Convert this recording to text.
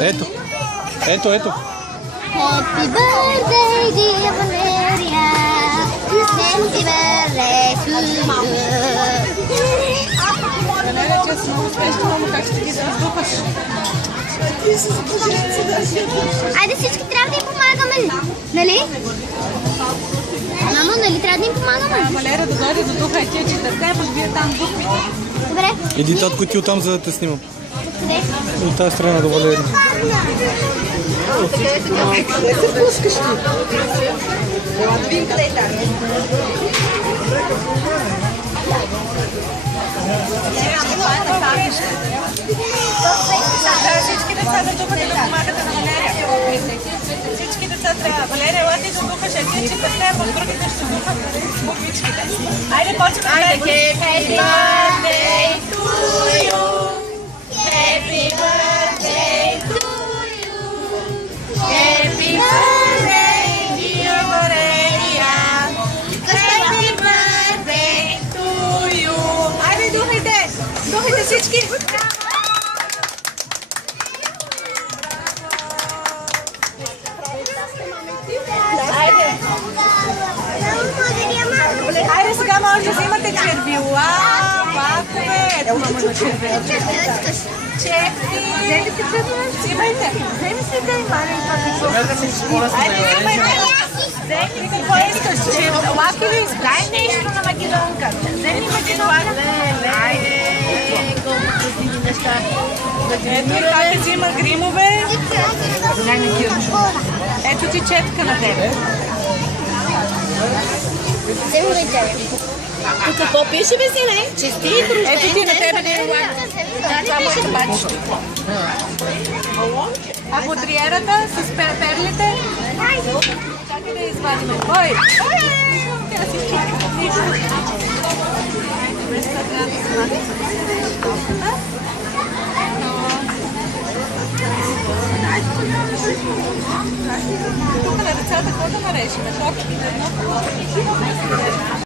Ето. Ето, ето. Happy birthday, dear Valeria. Happy birthday to you. Валерия, че си много успешна, мамо, как ще ги издухаш? Айде всички трябва да им помагаме, нали? Мамо, нали трябва да им помагаме? Валерия да дойде до духа и тия четирте, пък вие там духвите. Добре. Иди, татко, ти оттам, за да те снимам. Къде? От тази страна до Валерия. Не се пускаш ти. Да видим къде е там. Всички деца да духате да помагате на Валерия. Всички деца трябва. Валерия, елате да духаш, а ти четирте, в другите ще духат буквичките. Айде, почваме. Happy birthday to you. Happy birthday to you. Happy birthday, dear Valeria. Happy birthday to you. Айде, духайте! Духайте всички! Айде сега може да взимате червила, пакове. Ето мама за червила. Чепи. Взимайте. Вземи си да има. Айде взимайте. Вземи какво искаш. Лаки ли искаш? Дай нещо на Македонка. Вземи Македонка. Айде. Колко красиви неща. Ето и как взима гримове. Ето ти четка на тебе. Тук какво пише, бе, сине? Честит рожден. Ето ти на тебе не е това може да бачиш. А подриерата с перлите? Чакай да я извадим. Ой! Тя си чака. Тук на децата какво да нарежем?